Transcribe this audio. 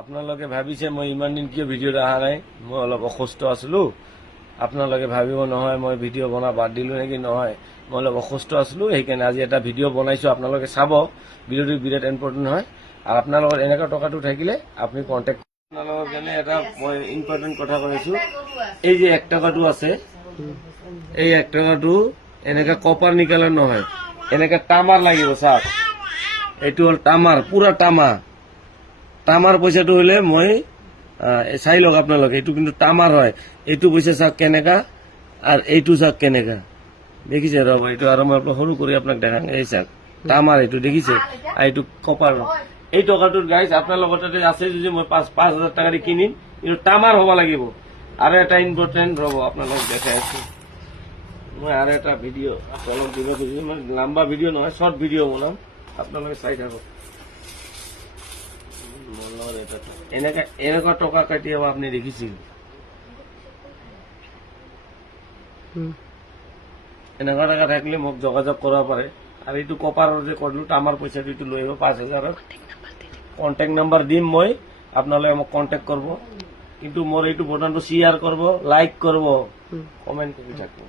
আপোনালোকে ভাবিছে মই ইমান দিন কিয় ভিডিঅ'ত অহা নাই, মই অলপ অসুস্থ আছিলোঁ। আপোনালোকে ভাবিব নহয় মই ভিডিঅ' বনা বাদ দিলোঁ নেকি, নহয় মই অলপ অসুস্থ আছিলোঁ, সেইকাৰণে আজি এটা ভিডিঅ' বনাইছোঁ। আপোনালোকে চাব, ভিডিঅ'টো বিৰাট ইম্পৰ্টেণ্ট হয়। আৰু আপোনালোকৰ এনেকুৱা টকাটো থাকিলে আপুনি কণ্টেক্ট আপোনালোকৰ কাৰণে এটা মই ইম্পৰ্টেণ্ট কথা কৈ আছোঁ। এই যে 1 টকাটো আছে, এই 1 টকাটো এনেকা কপাৰ নিকালাৰ নহয়, এনেকা তামাৰ লাগিব চাওক। এইটো হ'ল তামাৰ, পুৰা তামা। তামাৰ পইচাটো হলে মই চাই লওক আপোনালোকে, এইটো কিন্তু তামাৰ হয়। এইটো পইচা চাওক কেনেকা, আৰু এইটো চাওক কেনেকা, দেখিছে? ৰব এইটো আৰু মই সৰু কৰি আপোনাক দেখাম। এই চাওক তামাৰ, এইটো দেখিছে? আৰু এইটো কপাৰ। এই টকাটোৰ গাইজ আপোনালোকৰ তাতে আছে যদি মই 5,000 টকা দি কিনিম, কিন্তু তামাৰ হ'ব লাগিব। আৰু এটা ইম্পৰ্টেণ্ট, ৰব আপোনালোক দেখাই আছো মই আৰু এটা ভিডিঅ' তলত দিব খুজিছো। মানে লম্বা ভিডিঅ' নহয়, শ্বৰ্ট ভিডিঅ' বনাম, আপোনালোকে চাই থাকক। এনেকুৱা টকা কেতিয়াবা আপুনি দেখিছিল? এনেকুৱা টকা থাকিলে মোক যোগাযোগ কৰিব পাৰে। আৰু এইটো কপাৰৰ যে কৰিলো, তামাৰ পইচাটো এইটো লৈ আহিব 5,000। কণ্টেক্ট নাম্বাৰ দিম মই, আপোনালোকে মোক কণ্টেক্ট কৰিব। কিন্তু মোৰ এইটো বটনটো শ্বেয়াৰ কৰিব, লাইক কৰিব, কমেণ্ট কৰি থাকিব।